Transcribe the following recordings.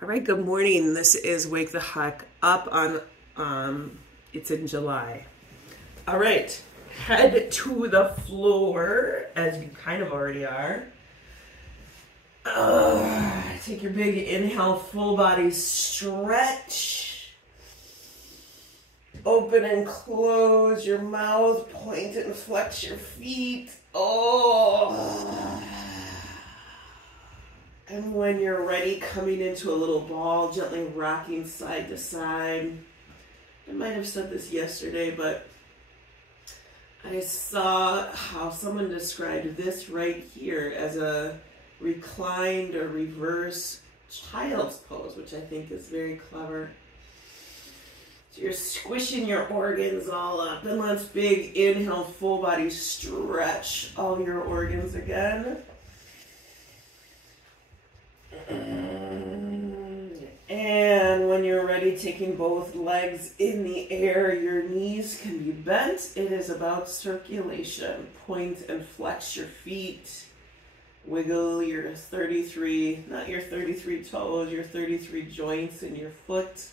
All right, good morning. This is Wake the Heck Up on, it's in July. All right, head to the floor, as you kind of already are. Take your big inhale, full body stretch. Open and close your mouth, point and flex your feet. And when you're ready, coming into a little ball, gently rocking side to side. I might have said this yesterday, but I saw how someone described this right here as a reclined or reverse child's pose, which I think is very clever. So you're squishing your organs all up. And let's big inhale, full body stretch all your organs again. And when you're ready, taking both legs in the air, your knees can be bent. It is about circulation. Point and flex your feet. Wiggle your 33, not your 33 toes, your 33 joints in your foot.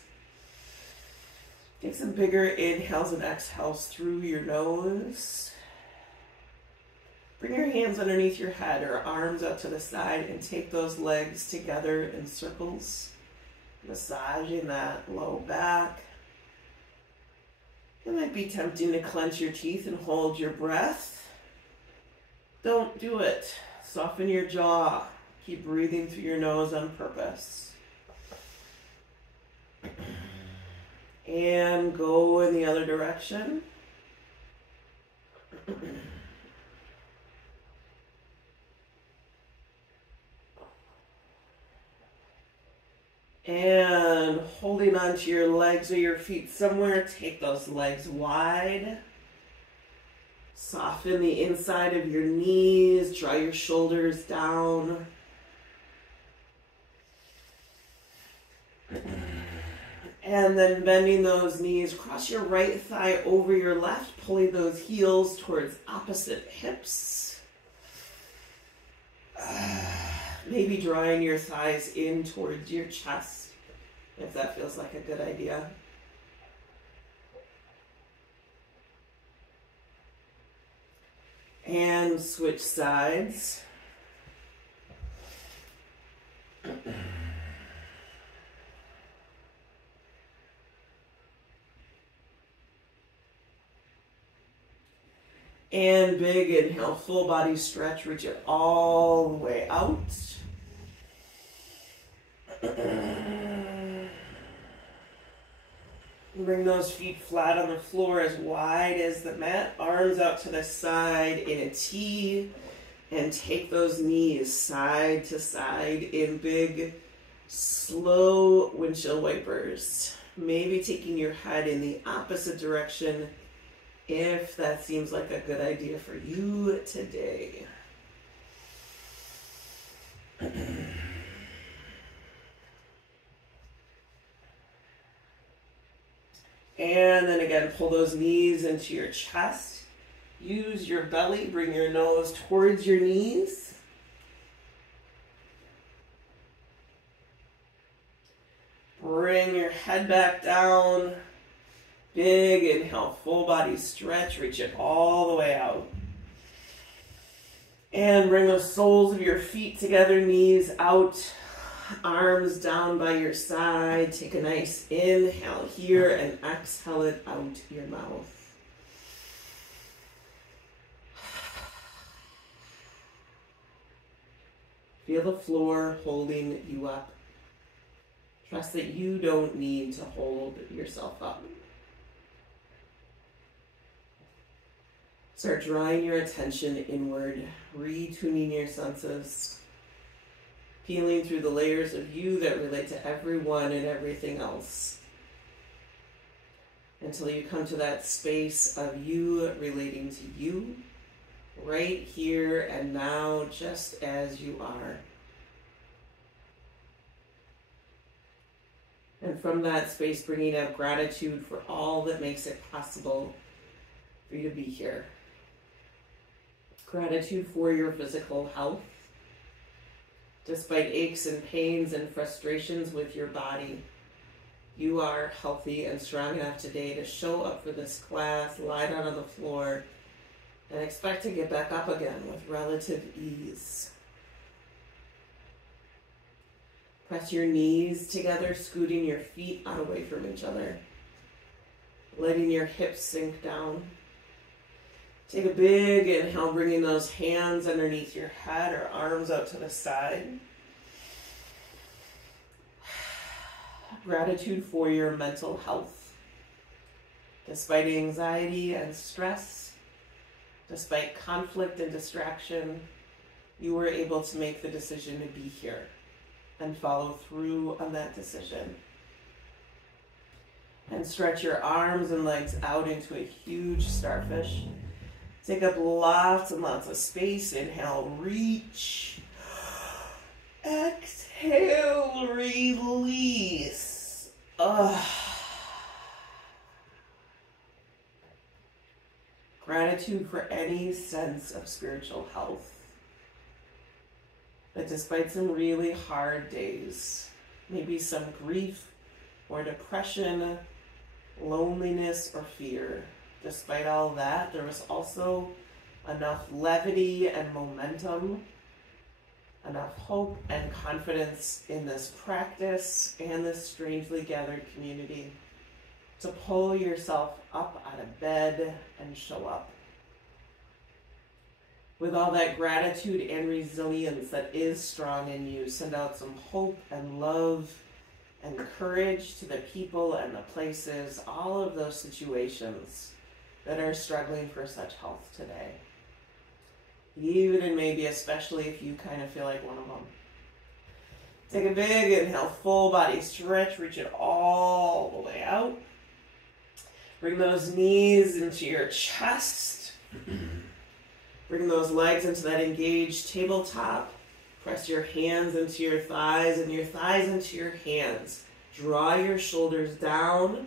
Take some bigger inhales and exhales through your nose. Bring your hands underneath your head or arms out to the side and take those legs together in circles. Massaging that low back. It might be tempting to clench your teeth and hold your breath. Don't do it. Soften your jaw. Keep breathing through your nose on purpose. And go in the other direction. And holding onto your legs or your feet somewhere, take those legs wide. Soften the inside of your knees, draw your shoulders down. And then bending those knees, cross your right thigh over your left, pulling those heels towards opposite hips. Maybe drawing your thighs in towards your chest, if that feels like a good idea. And switch sides. And big inhale, full body stretch, reach it all the way out. Bring those feet flat on the floor as wide as the mat, arms out to the side in a T, and take those knees side to side in big, slow windshield wipers. Maybe taking your head in the opposite direction if that seems like a good idea for you today. And then again, pull those knees into your chest. Use your belly, bring your nose towards your knees. Bring your head back down. Big inhale, full body stretch, reach it all the way out. And bring the soles of your feet together, knees out, arms down by your side. Take a nice inhale here and exhale it out your mouth. Feel the floor holding you up. Trust that you don't need to hold yourself up. Start drawing your attention inward, retuning your senses, peeling through the layers of you that relate to everyone and everything else, until you come to that space of you relating to you, right here and now, just as you are. And from that space, bringing up gratitude for all that makes it possible for you to be here. Gratitude for your physical health, Despite aches and pains and frustrations with your body, you are healthy and strong enough today to show up for this class, lie down on the floor, and expect to get back up again with relative ease. Press your knees together, scooting your feet out away from each other, letting your hips sink down. Take a big inhale, bringing those hands underneath your head or arms out to the side. Gratitude for your mental health. Despite anxiety and stress, despite conflict and distraction, you were able to make the decision to be here and follow through on that decision. And stretch your arms and legs out into a huge starfish. Take up lots and lots of space. Inhale, reach. Exhale, release. Gratitude for any sense of spiritual health. That despite some really hard days, maybe some grief or depression, loneliness or fear, despite all that, there was also enough levity and momentum, enough hope and confidence in this practice and this strangely gathered community to pull yourself up out of bed and show up. With all that gratitude and resilience that is strong in you, send out some hope and love and courage to the people and the places, all of those situations that are struggling for such health today. Even and maybe especially if you kind of feel like one of them. Take a big inhale, full body stretch, reach it all the way out. Bring those knees into your chest. Bring those legs into that engaged tabletop. Press your hands into your thighs and your thighs into your hands. Draw your shoulders down.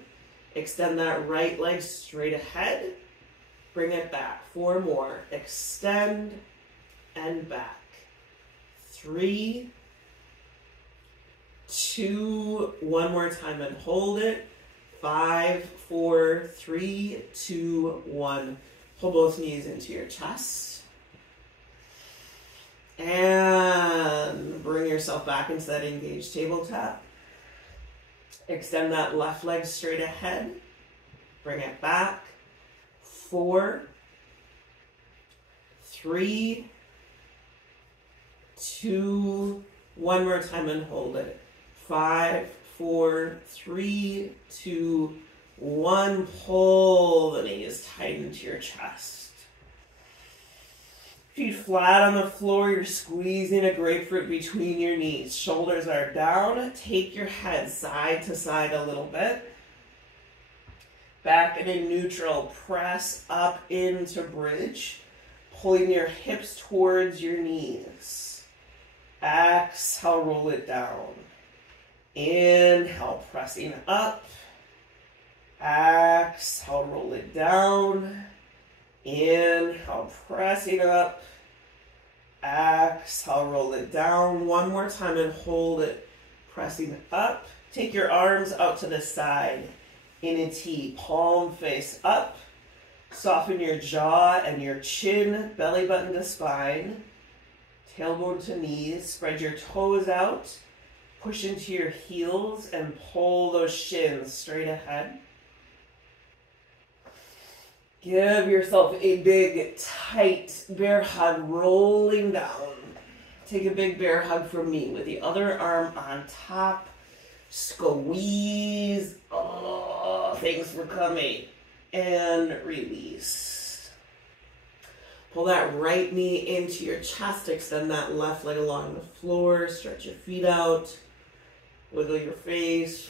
Extend that right leg straight ahead. Bring it back. 4 more. Extend and back. 3, 2, 1 more time and hold it. 5, 4, 3, 2, 1. Pull both knees into your chest. And bring yourself back into that engaged tabletop. Extend that left leg straight ahead. Bring it back. 4, 3, 2, 1 more time and hold it. 5, 4, 3, 2, 1. Pull the knees tight into your chest. Feet flat on the floor. You're squeezing a grapefruit between your knees. Shoulders are down. Take your head side to side a little bit. Back and in neutral. Press up into bridge. Pulling your hips towards your knees. Exhale, roll it down. Inhale, pressing up. Exhale, roll it down. Inhale, pressing up. Exhale, roll it down. 1 more time and hold it. Pressing up. Take your arms out to the side in a T. Palm face up. Soften your jaw and your chin. Belly button to spine. Tailbone to knees. Spread your toes out. Push into your heels and pull those shins straight ahead. Give yourself a big, tight bear hug, rolling down. Take a big bear hug from me with the other arm on top. Squeeze. Oh, thanks for coming. And release. Pull that right knee into your chest. Extend that left leg along the floor. Stretch your feet out. Wiggle your face.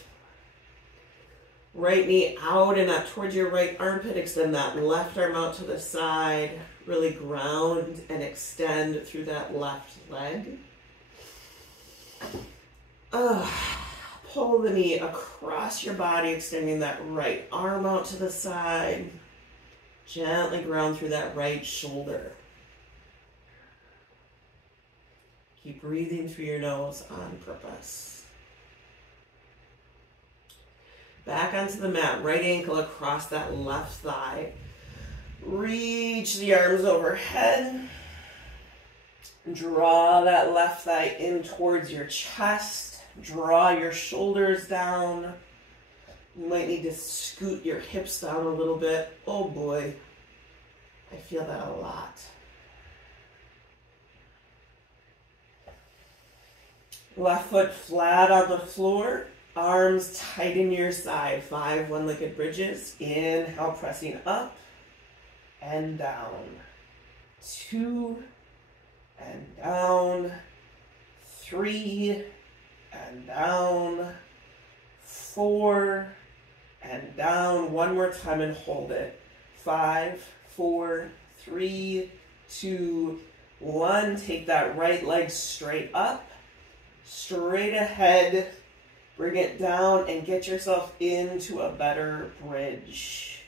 Right knee out and up towards your right armpit. Extend that left arm out to the side. Really ground and extend through that left leg. Pull the knee across your body, extending that right arm out to the side. Gently ground through that right shoulder. Keep breathing through your nose on purpose. Back onto the mat, right ankle across that left thigh. Reach the arms overhead. Draw that left thigh in towards your chest. Draw your shoulders down. You might need to scoot your hips down a little bit. Oh boy, I feel that a lot. Left foot flat on the floor. Arms tighten your side. 5 one-legged bridges. Inhale, pressing up and down. 2 and down. 3 and down. 4 and down. One more time and hold it. 5, 4, 3, 2, 1. Take that right leg straight up, straight ahead. Bring it down and get yourself into a better bridge.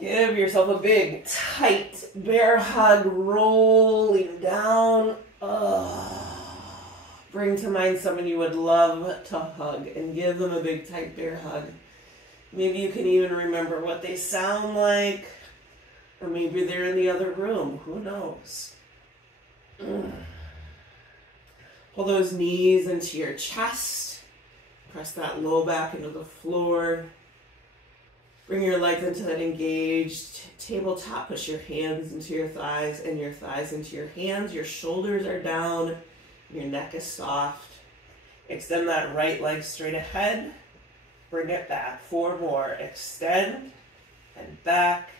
Give yourself a big, tight bear hug, rolling down. Bring to mind someone you would love to hug and give them a big, tight bear hug. Maybe you can even remember what they sound like, or maybe they're in the other room. Who knows? Pull those knees into your chest. Press that low back into the floor. Bring your legs into that engaged tabletop. Push your hands into your thighs and your thighs into your hands. Your shoulders are down. Your neck is soft. Extend that right leg straight ahead. Bring it back. 4 more. Extend and back.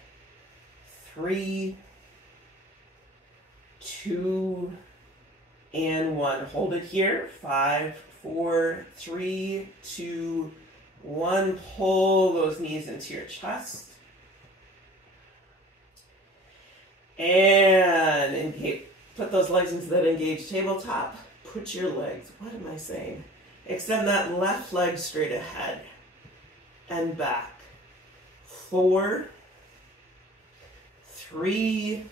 3, 2, and 1. Hold it here. 5, 4, 3, 2, 1. Pull those knees into your chest. And engage. Put those legs into that engaged tabletop. Put your legs, what am I saying? Extend that left leg straight ahead and back. 4, 3,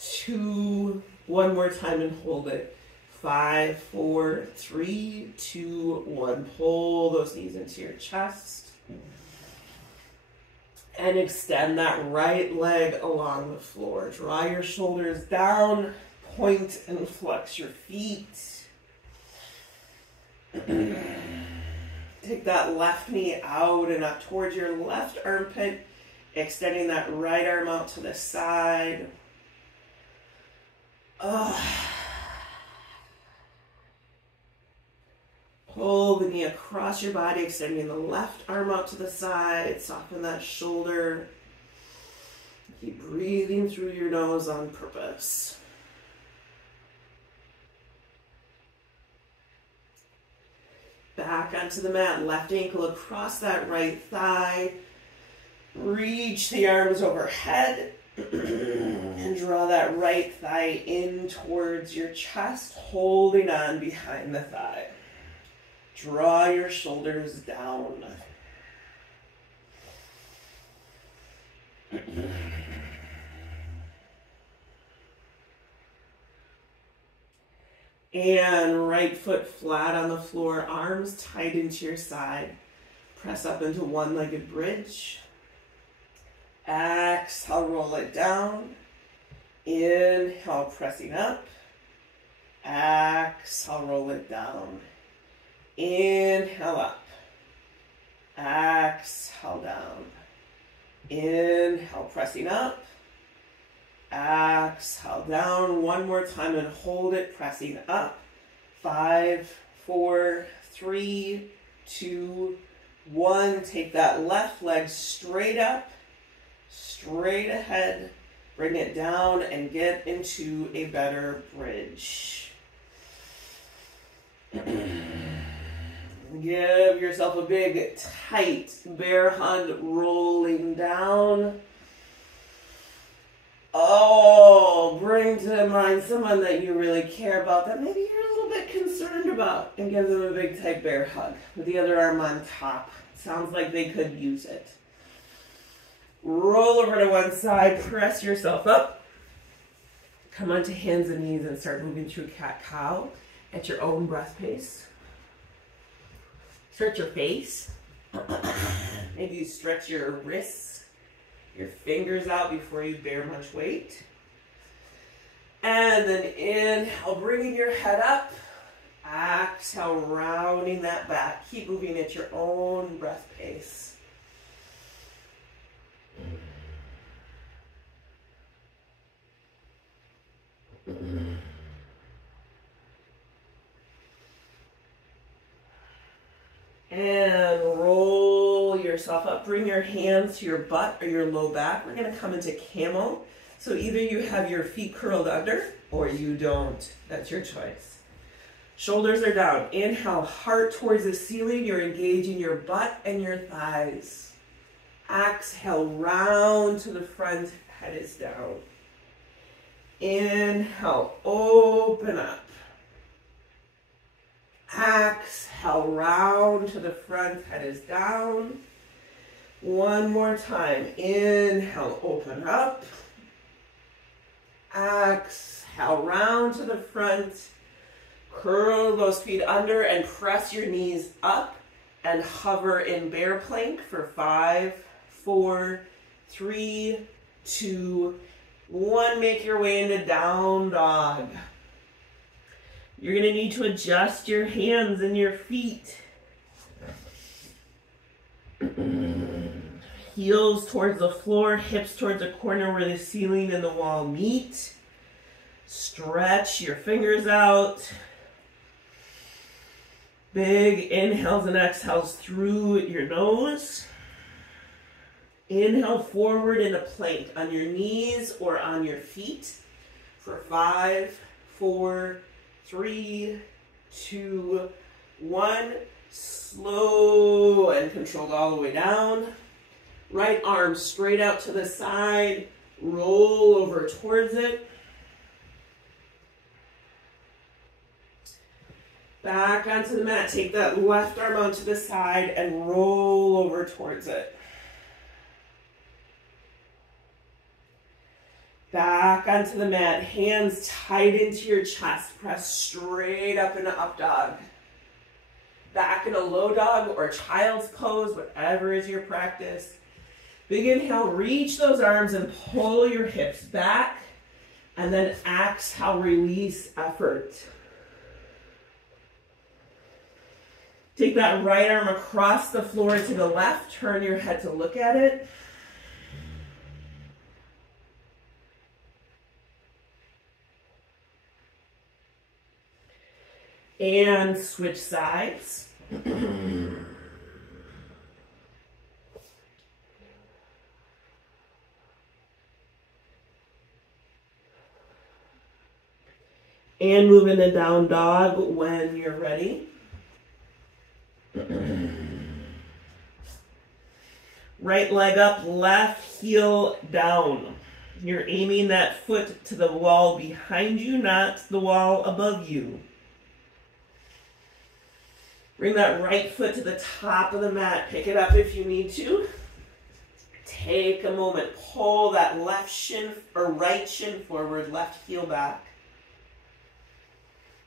2, one more time and hold it. 5, 4, 3, 2, 1. Pull those knees into your chest. And extend that right leg along the floor. Draw your shoulders down. Point and flex your feet. Take that left knee out and up towards your left armpit. Extending that right arm out to the side. Pull the knee across your body, extending the left arm out to the side. Soften that shoulder. Keep breathing through your nose on purpose. Back onto the mat, left ankle across that right thigh. Reach the arms overhead. And draw that right thigh in towards your chest, holding on behind the thigh. Draw your shoulders down. And right foot flat on the floor, arms tight into your side. Press up into one-legged bridge. Exhale, roll it down. Inhale, pressing up. Exhale, roll it down. Inhale up. Exhale down. Inhale, pressing up. Exhale down. One more time and hold it, pressing up. 5, 4, 3, 2, 1. Take that left leg straight up, straight ahead. Bring it down and get into a better bridge. Give yourself a big, tight bear hug, rolling down. Oh, bring to mind someone that you really care about, that maybe you're a little bit concerned about, and give them a big, tight bear hug with the other arm on top. Sounds like they could use it. Roll over to one side, press yourself up. Come onto hands and knees and start moving through cat-cow at your own breath pace. Stretch your face. Maybe you stretch your wrists, your fingers out before you bear much weight. And then inhale, bringing your head up. Exhale, rounding that back. Keep moving at your own breath pace. And roll yourself up. Bring your hands to your butt or your low back. We're going to come into camel. So either you have your feet curled under or you don't. That's your choice. Shoulders are down. Inhale, heart towards the ceiling. You're engaging your butt and your thighs. Exhale, round to the front. Head is down. Inhale, open up. Exhale, round to the front, head is down. One more time. Inhale, open up. Exhale, round to the front. Curl those feet under and press your knees up and hover in bear plank for 5, 4, 3, 2, 1. Make your way into down dog. You're going to need to adjust your hands and your feet. Heels towards the floor, hips towards the corner where the ceiling and the wall meet. Stretch your fingers out. Big inhales and exhales through your nose. Inhale forward in a plank on your knees or on your feet for 5, 4, 3, 2, 1. Slow and controlled all the way down. Right arm straight out to the side. Roll over towards it. Back onto the mat. Take that left arm onto the side and roll over towards it. Back onto the mat. Hands tight into your chest. Press straight up into up dog. Back in a low dog or child's pose, whatever is your practice. Big inhale, reach those arms and pull your hips back. And then exhale, release effort. Take that right arm across the floor to the left. Turn your head to look at it. And switch sides. And move into down dog when you're ready. Right leg up, left heel down. You're aiming that foot to the wall behind you, not the wall above you. Bring that right foot to the top of the mat. Pick it up if you need to. Take a moment. Pull that left shin or right shin forward, left heel back.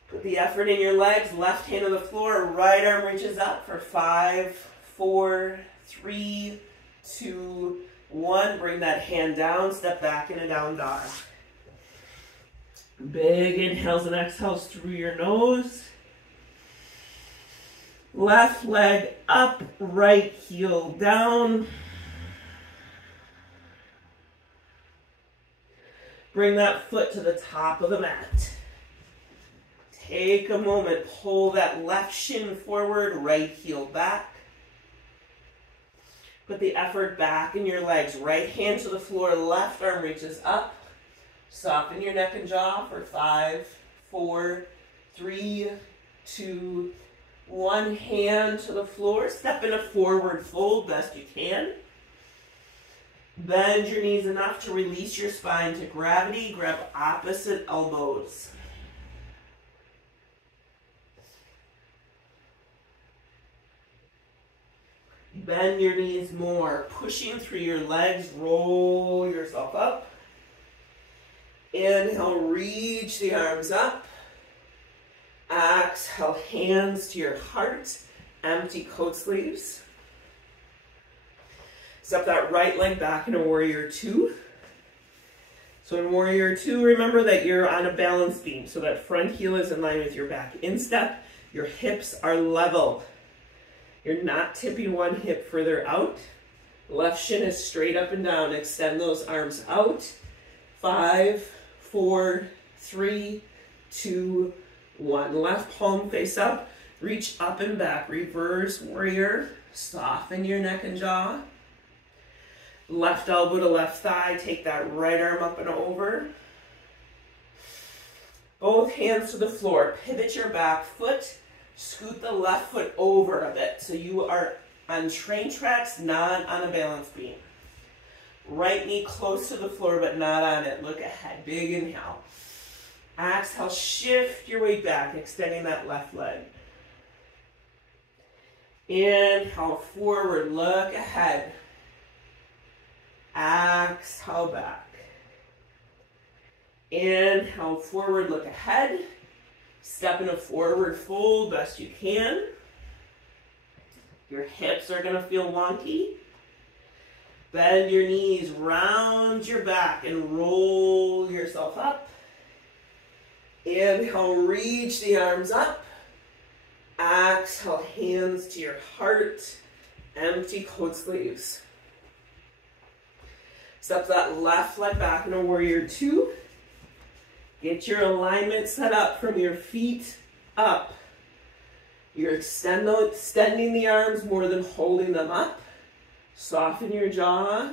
Put the effort in your legs. Left hand on the floor, right arm reaches up for 5, 4, 3, 2, 1. Bring that hand down. Step back in a down dog. Big inhales and exhales through your nose. Left leg up, right heel down. Bring that foot to the top of the mat. Take a moment, pull that left shin forward, right heel back. Put the effort back in your legs. Right hand to the floor, left arm reaches up. Soften your neck and jaw for 5, 4, 3, 2, 1. Hand to the floor. Step in a forward fold best you can. Bend your knees enough to release your spine to gravity. Grab opposite elbows. Bend your knees more. Pushing through your legs. Roll yourself up. Inhale, reach the arms up. Exhale, hands to your heart. Empty coat sleeves. Step that right leg back into warrior two. So in warrior two, remember that you're on a balance beam. So that front heel is in line with your back instep. Your hips are level. You're not tipping one hip further out. Left shin is straight up and down. Extend those arms out. 5, 4, 3, 2, 1. Left palm face up. Reach up and back. Reverse warrior. Soften your neck and jaw. Left elbow to left thigh. Take that right arm up and over. Both hands to the floor. Pivot your back foot. Scoot the left foot over a bit. So you are on train tracks, not on a balance beam. Right knee close to the floor, but not on it. Look ahead. Big inhale. Exhale, shift your weight back, extending that left leg. Inhale, forward, look ahead. Exhale, back. Inhale, forward, look ahead. Step in a forward fold best you can. Your hips are going to feel wonky. Bend your knees, round your back, and roll yourself up. Inhale, reach the arms up. Exhale, hands to your heart. Empty coat sleeves. Step that left leg back into warrior two. Get your alignment set up from your feet up. You're extending the arms more than holding them up. Soften your jaw.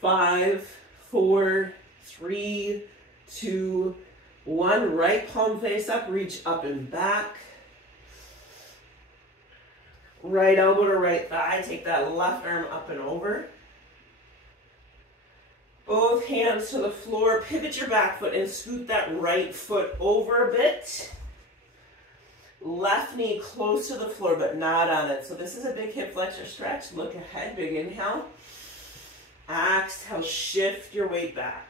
5, 4, 3, 2, 1. Right palm face up. Reach up and back. Right elbow to right thigh. Take that left arm up and over. Both hands to the floor. Pivot your back foot and scoot that right foot over a bit. Left knee close to the floor, but not on it. So this is a big hip flexor stretch. Look ahead, big inhale. Exhale, shift your weight back.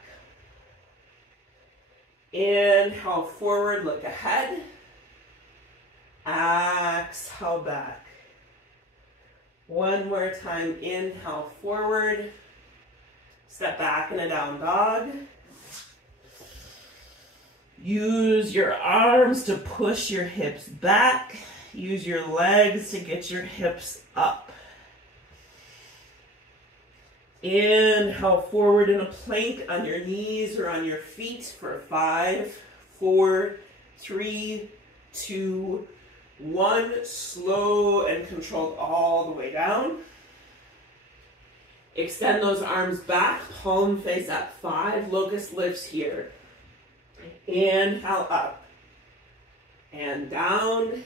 Inhale, forward, look ahead. Exhale, back. One more time, inhale, forward. Step back in a down dog. Use your arms to push your hips back. Use your legs to get your hips up. Inhale forward in a plank on your knees or on your feet for 5, 4, 3, 2, 1. Slow and controlled all the way down. Extend those arms back, palm face up. 5 locust lifts here. Inhale up and down.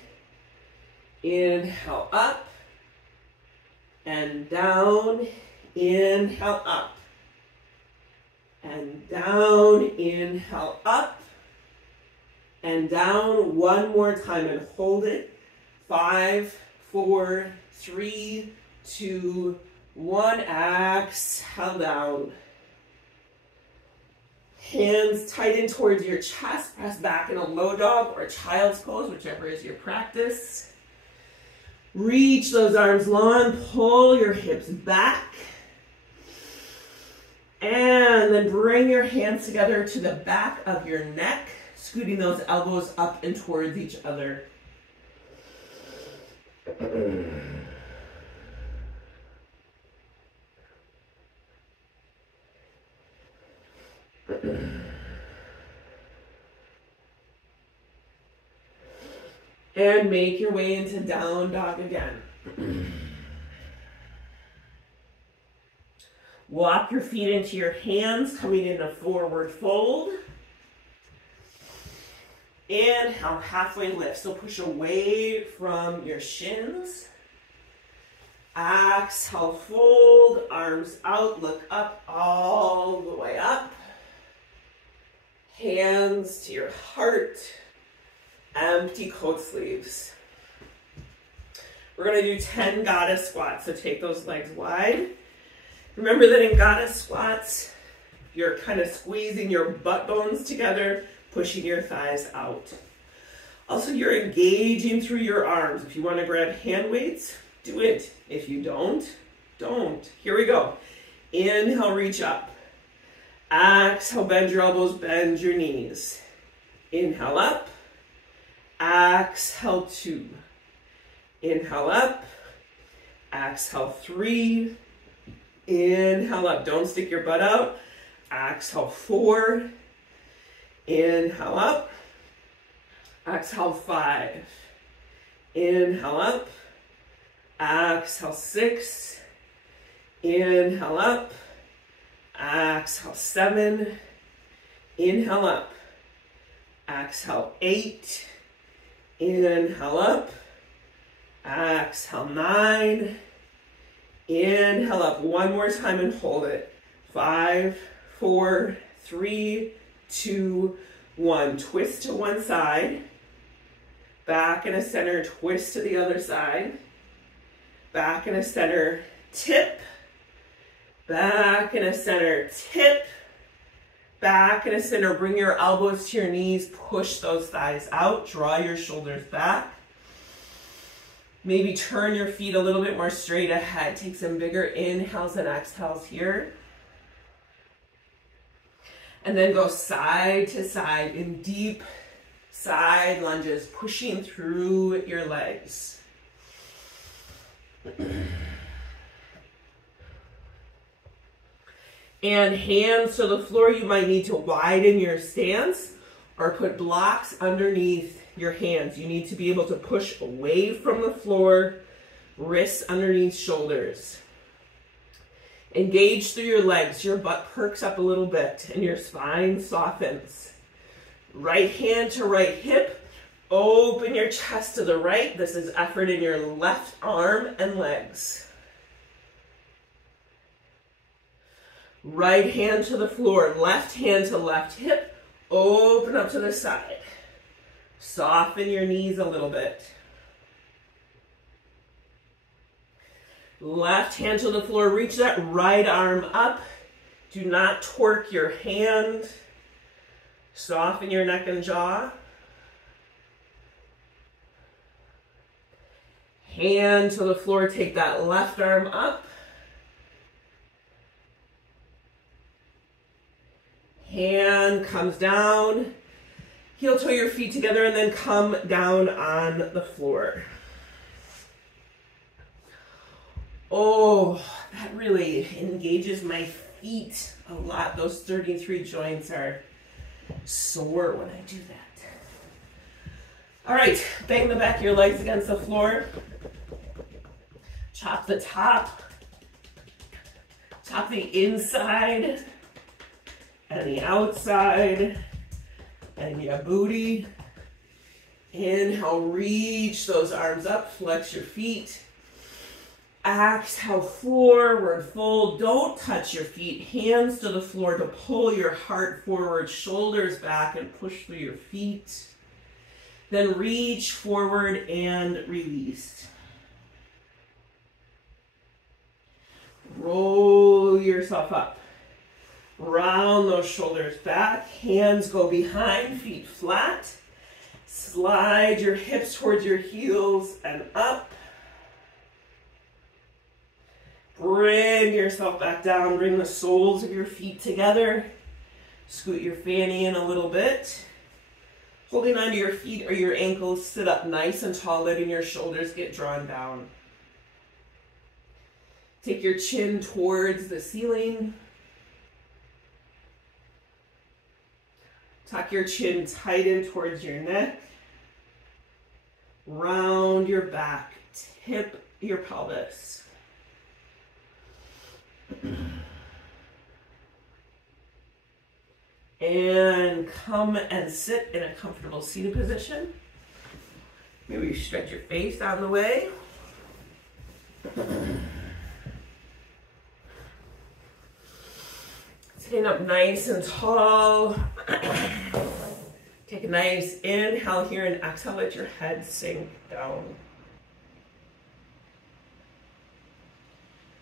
Inhale up and down. Inhale up and down. Inhale up and down. One more time and hold it. 5, 4, 3, 2, 1. Exhale down. Hands tighten towards your chest. Press back in a low dog or child's pose, whichever is your practice. Reach those arms long. Pull your hips back. And then bring your hands together to the back of your neck, scooting those elbows up and towards each other. And make your way into down dog again. Walk your feet into your hands, coming in a forward fold. Inhale, halfway lift. So push away from your shins. Exhale, fold, arms out, look up, all the way up. Hands to your heart. Empty coat sleeves. We're going to do 10 goddess squats. So take those legs wide. Remember that in goddess squats, You're kind of squeezing your butt bones together, pushing your thighs out. Also, you're engaging through your arms. If you want to grab hand weights, do it. If you don't, don't. Here we go. Inhale, reach up. Exhale, bend your elbows, bend your knees. Inhale up. Exhale, 2. Inhale up. Exhale, 3. Inhale up. Don't stick your butt out. Exhale, 4. Inhale up. Exhale, 5. Inhale up. Exhale, 6. Inhale up. Exhale, 7. Inhale up. Exhale, 8. Inhale up. Exhale, 9. Inhale up. One more time and hold it. 5, 4, 3, 2, 1. Twist to one side. Back in a center, twist to the other side. Back in a center, tip. Back in a center, tip. Back in a center, bring your elbows to your knees, push those thighs out, draw your shoulders back. Maybe turn your feet a little bit more straight ahead. Take some bigger inhales and exhales here. And then go side to side in deep side lunges, pushing through your legs. And hands to the floor. You might need to widen your stance or put blocks underneath your hands. You need to be able to push away from the floor, wrists underneath shoulders. Engage through your legs. Your butt perks up a little bit and your spine softens. Right hand to right hip. Open your chest to the right. This is effort in your left arm and legs. Right hand to the floor. Left hand to left hip. Open up to the side. Soften your knees a little bit. Left hand to the floor. Reach that right arm up. Do not torque your hand. Soften your neck and jaw. Hand to the floor. Take that left arm up. Hand comes down. Heel toe your feet together and then come down on the floor. Oh, that really engages my feet a lot. Those 33 joints are sore when I do that. All right, bang the back of your legs against the floor. Chop the top. Chop the inside and the outside and your booty. Inhale, reach those arms up, flex your feet. Exhale, forward fold. Don't touch your feet. Hands to the floor to pull your heart forward, shoulders back and push through your feet. Then reach forward and release. Roll yourself up. Round those shoulders back. Hands go behind, feet flat. Slide your hips towards your heels and up. Bring yourself back down. Bring the soles of your feet together. Scoot your fanny in a little bit. Holding onto your feet or your ankles, sit up nice and tall, letting your shoulders get drawn down. Take your chin towards the ceiling. Tuck your chin tight in towards your neck. Round your back. Tip your pelvis. And come and sit in a comfortable seated position. Maybe you stretch your face out of the way. Sitting up nice and tall. Take a nice inhale here and exhale, let your head sink down.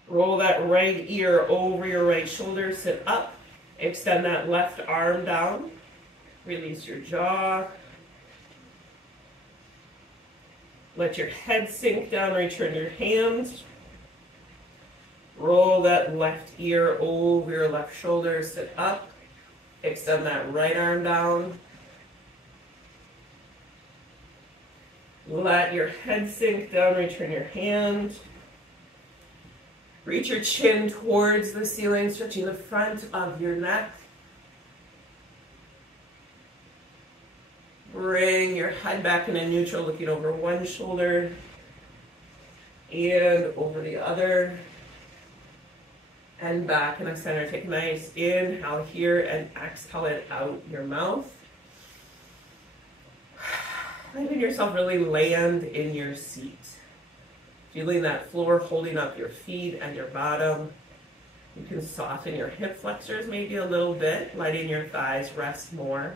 Roll that right ear over your right shoulder, sit up Extend that left arm down. Release your jaw. Let your head sink down, return your hands. Roll that left ear over your left shoulder, sit up. Extend that right arm down. Let your head sink down, return your hand. Reach your chin towards the ceiling, stretching the front of your neck. Bring your head back into neutral, looking over one shoulder and over the other. And back in the center. Take a nice inhale here and exhale it out your mouth. Letting yourself really land in your seat. Feeling that floor holding up your feet and your bottom. You can soften your hip flexors maybe a little bit, letting your thighs rest more.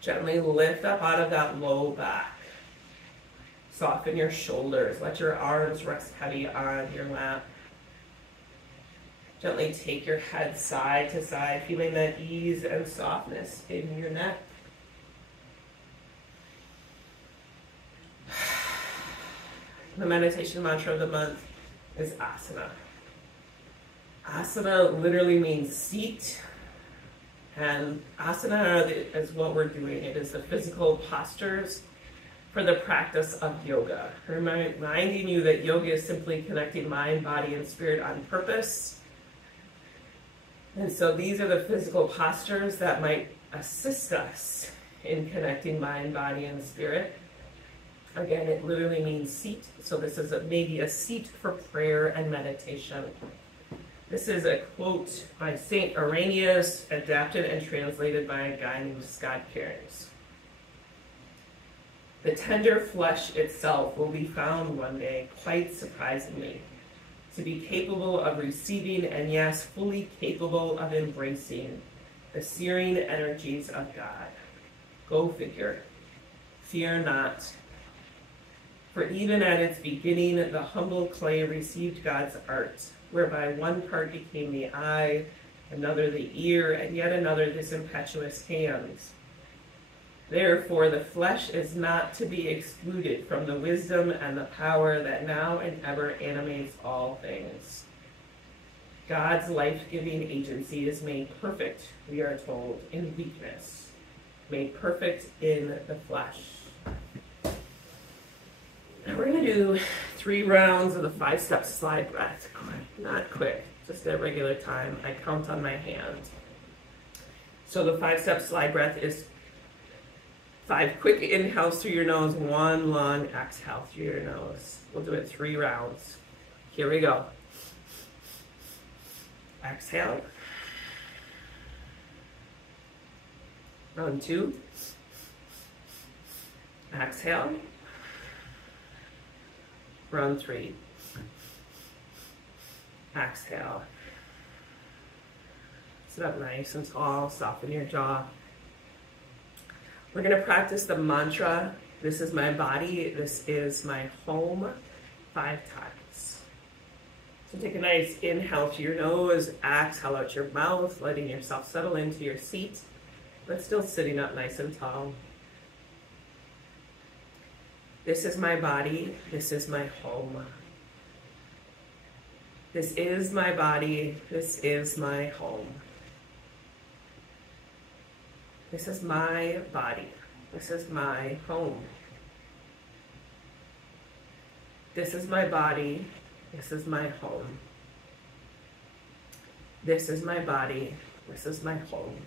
Gently lift up out of that low back. Soften your shoulders. Let your arms rest heavy on your lap. Gently take your head side to side, feeling that ease and softness in your neck. The meditation mantra of the month is asana. Asana literally means seat, and asana is what we're doing. It is the physical postures for the practice of yoga. Reminding you that yoga is simply connecting mind, body, and spirit on purpose. And so these are the physical postures that might assist us in connecting mind, body, and spirit. Again, it literally means seat. So this is maybe a seat for prayer and meditation. This is a quote by Saint Irenaeus, adapted and translated by a guy named Scott Cairns. The tender flesh itself will be found one day, quite surprisingly, to be capable of receiving and yes, fully capable of embracing the searing energies of God. Go figure. Fear not. For even at its beginning, the humble clay received God's art, whereby one part became the eye, another the ear, and yet another this impetuous hand. Therefore, the flesh is not to be excluded from the wisdom and the power that now and ever animates all things. God's life-giving agency is made perfect, we are told, in weakness, made perfect in the flesh. Now we're going to do 3 rounds of the 5-step slide breath. Not quick, just at regular time. I count on my hand. So the 5-step slide breath is 5 quick inhales through your nose, 1 long exhale through your nose. We'll do it 3 rounds. Here we go. Exhale. Round 2. Exhale. Round 3. Exhale. Sit up nice and tall, soften your jaw. We're going to practice the mantra, this is my body, this is my home, 5 times. So take a nice inhale through your nose, exhale out your mouth, letting yourself settle into your seat, but still sitting up nice and tall. This is my body, this is my home. This is my body, this is my home. This is my body, this is my home. This is my body, this is my home. This is my body, this is my home.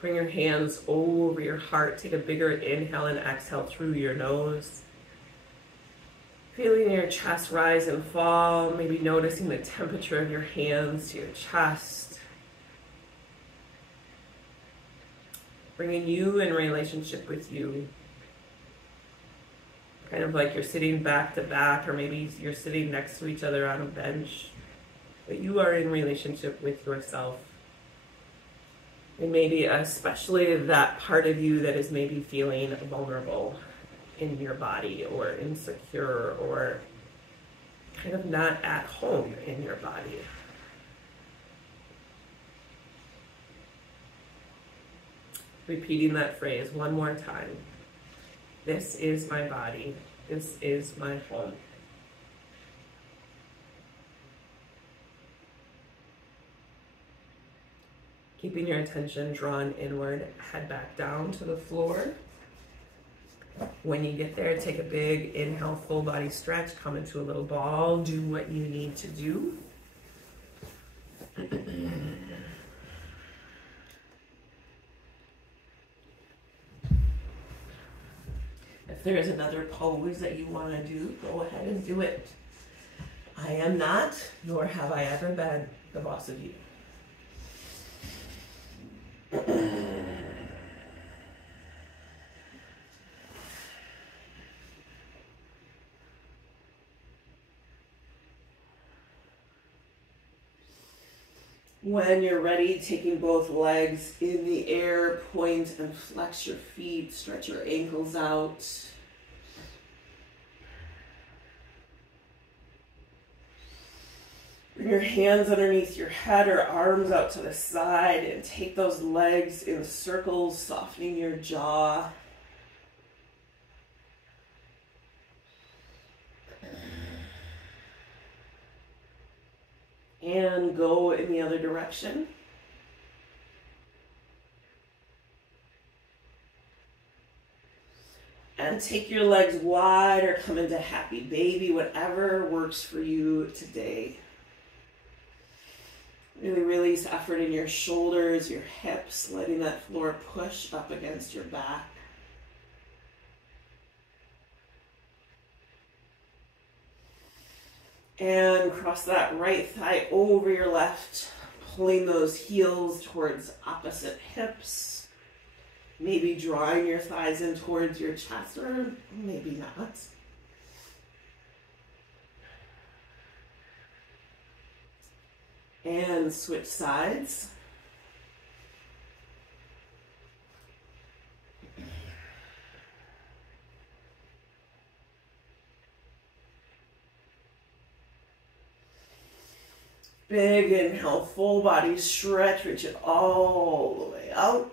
Bring your hands over your heart. Take a bigger inhale and exhale through your nose. Feeling your chest rise and fall, maybe noticing the temperature of your hands to your chest. Bringing you in relationship with you. Kind of like you're sitting back to back, or maybe you're sitting next to each other on a bench. But you are in relationship with yourself. And maybe especially that part of you that is maybe feeling vulnerable in your body, or insecure, or kind of not at home in your body. Repeating that phrase one more time. This is my body. This is my home. Keeping your attention drawn inward, head back down to the floor. When you get there, take a big inhale, full body stretch, come into a little ball, do what you need to do. If there is another pose that you want to do, go ahead and do it. I am not, nor have I ever been, the boss of you. When you're ready, taking both legs in the air, point and flex your feet, stretch your ankles out. Bring your hands underneath your head or arms out to the side and take those legs in circles, softening your jaw. And go in the other direction. And take your legs wide or come into happy baby, whatever works for you today. Really release effort in your shoulders, your hips, letting that floor push up against your back. And cross that right thigh over your left, pulling those heels towards opposite hips. Maybe drawing your thighs in towards your chest, or maybe not. And switch sides. Big inhale, full body stretch, reach it all the way out.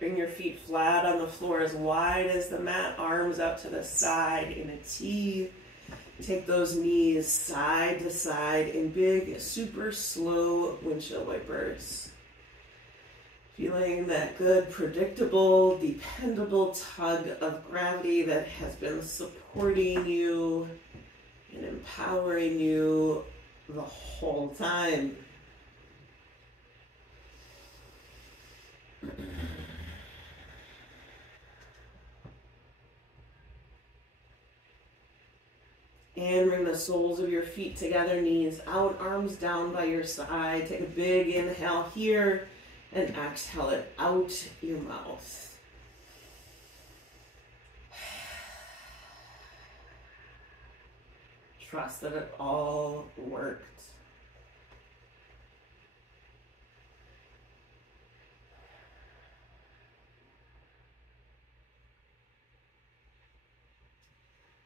Bring your feet flat on the floor as wide as the mat, arms out to the side in a T. Take those knees side to side in big, super slow windshield wipers. Feeling that good, predictable, dependable tug of gravity that has been supporting you and empowering you the whole time. And bring the soles of your feet together, knees out, arms down by your side. Take a big inhale here and exhale it out your mouth. Trust that it all worked.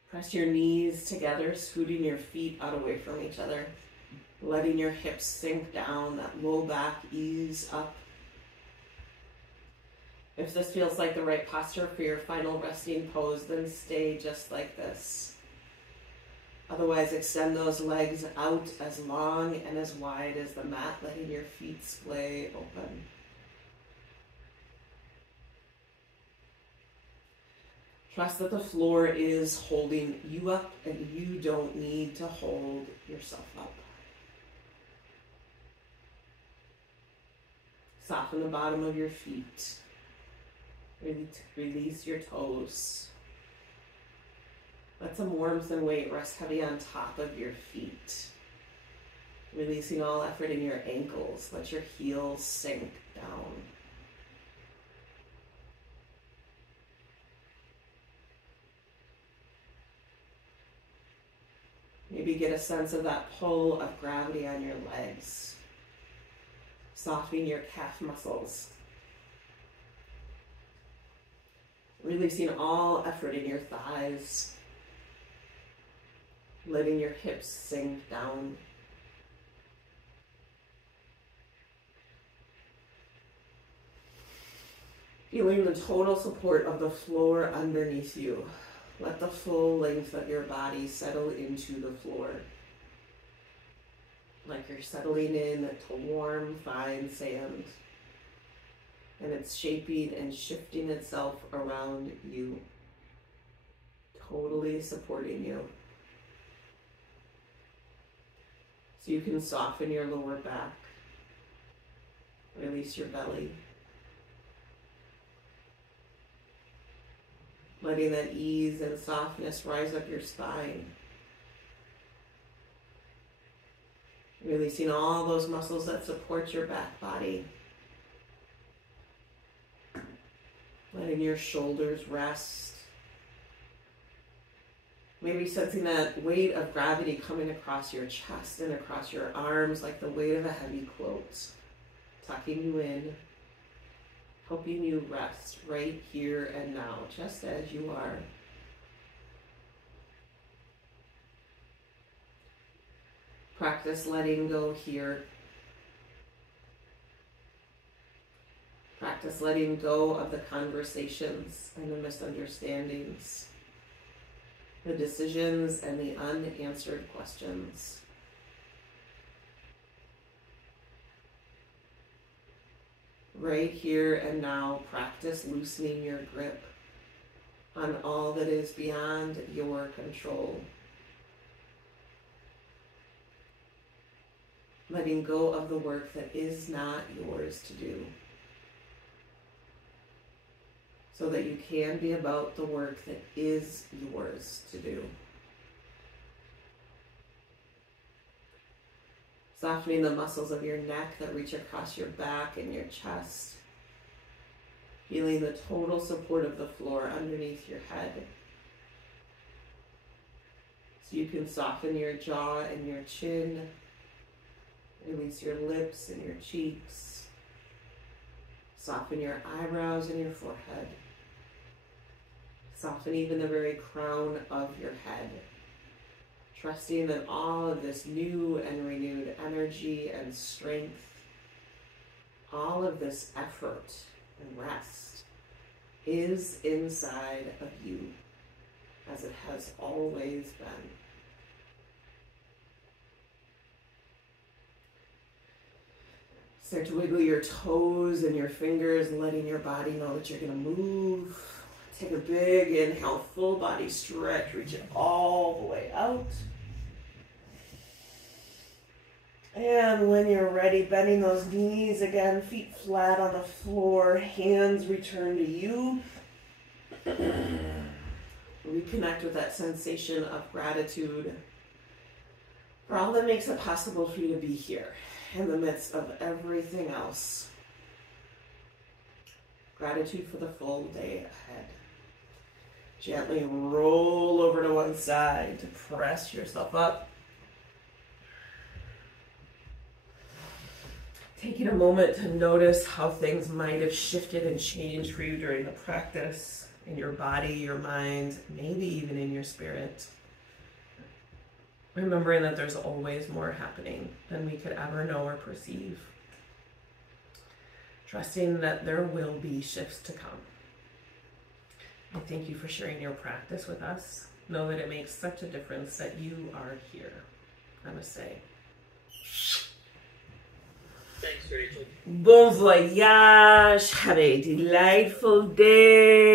Press your knees together, scooting your feet out away from each other, letting your hips sink down, that low back ease up. If this feels like the right posture for your final resting pose, then stay just like this. Otherwise, extend those legs out as long and as wide as the mat, letting your feet splay open. Trust that the floor is holding you up and you don't need to hold yourself up. Soften the bottom of your feet. Release your toes. Let some warmth and weight rest heavy on top of your feet. Releasing all effort in your ankles. Let your heels sink down. Maybe get a sense of that pull of gravity on your legs. Softening your calf muscles. Releasing all effort in your thighs. letting your hips sink down. Feeling the total support of the floor underneath you. Let the full length of your body settle into the floor. Like you're settling in to warm, fine sand. And it's shaping and shifting itself around you. Totally supporting you. So you can soften your lower back. Release your belly. Letting that ease and softness rise up your spine. Releasing all those muscles that support your back body. Letting your shoulders rest. Maybe sensing that weight of gravity coming across your chest and across your arms like the weight of a heavy quilt. Tucking you in. Helping you rest right here and now, just as you are. Practice letting go here. Practice letting go of the conversations and the misunderstandings, the decisions and the unanswered questions. Right here and now, practice loosening your grip on all that is beyond your control. Letting go of the work that is not yours to do, so that you can be about the work that is yours to do. Softening the muscles of your neck that reach across your back and your chest. Feeling the total support of the floor underneath your head. So you can soften your jaw and your chin. Release your lips and your cheeks. Soften your eyebrows and your forehead. Soften even the very crown of your head. Trusting that all of this new and renewed energy and strength, all of this effort and rest is inside of you, as it has always been. Start to wiggle your toes and your fingers, letting your body know that you're going to move. Take a big inhale, full body stretch, reach it all the way out. And when you're ready, bending those knees again, feet flat on the floor, hands return to you. Reconnect with that sensation of gratitude for all that makes it possible for you to be here in the midst of everything else. Gratitude for the full day ahead. Gently roll over to one side to press yourself up. Taking a moment to notice how things might have shifted and changed for you during the practice, in your body, your mind, maybe even in your spirit. Remembering that there's always more happening than we could ever know or perceive. Trusting that there will be shifts to come. I thank you for sharing your practice with us. Know that it makes such a difference that you are here. Namaste. Thanks, Rachel. Bon voyage. Have a delightful day.